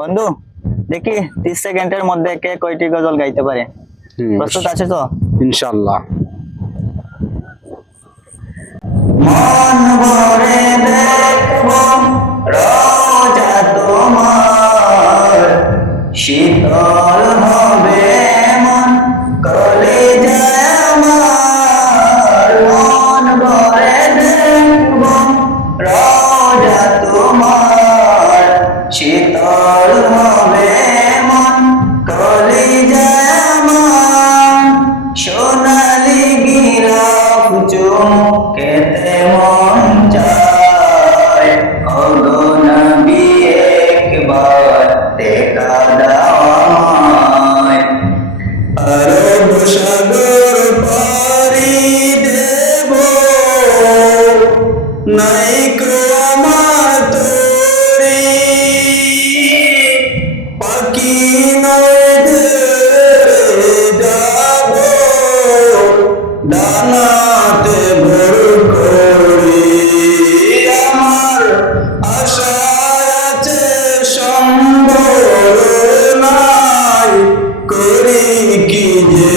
বন্ধু, দেখি 30 সেকেন্ডের মধ্যে কে কয়টি গজল গাইতে পারে। প্রস্তুত আছে তো? ইনশাআল্লাহ। মন ভরে দেখবো রোজা তোমার, শীতল হবে মন কলিজা আমার। মন ভরে দেখবো রোজা তোমার, শীতল হবে মন কলিজা আমার। সোনালি গিরফ চুমকেতে মন চায়, ওগো নবী একবার দেখা দাও আমায়। আরব সাগর পাড়ি দেব, নাইকো আমার তরি, পাখি নয় যাব ডানাতে ভোর করি। আমার আশা আছে সম্বল নাই, করি কি যে